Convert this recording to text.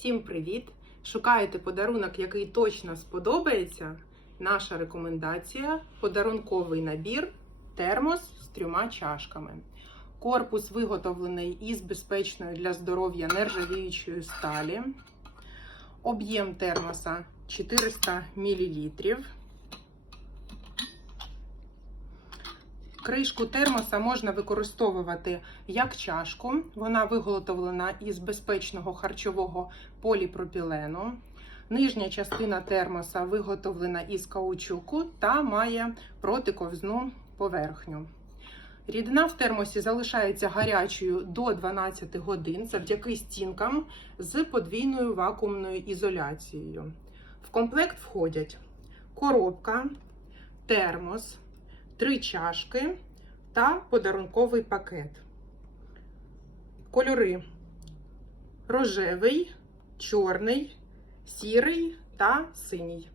Всім привіт! Шукаєте подарунок, який точно сподобається? Наша рекомендація подарунковий набір термос з трьома чашками. Корпус виготовлений із безпечної для здоров'я нержавіючої сталі. Об'єм термоса 400 мл. Кришку термоса можна використовувати як чашку. Вона виготовлена із безпечного харчового поліпропілену. Нижня частина термоса виготовлена із каучуку та має протиковзну поверхню. Рідина в термосі залишається гарячою до 12 годин завдяки стінкам з подвійною вакуумною ізоляцією. В комплект входять коробка, термос, три чашки та подарунковий пакет. Кольори рожевий, чорний, сірий та синій.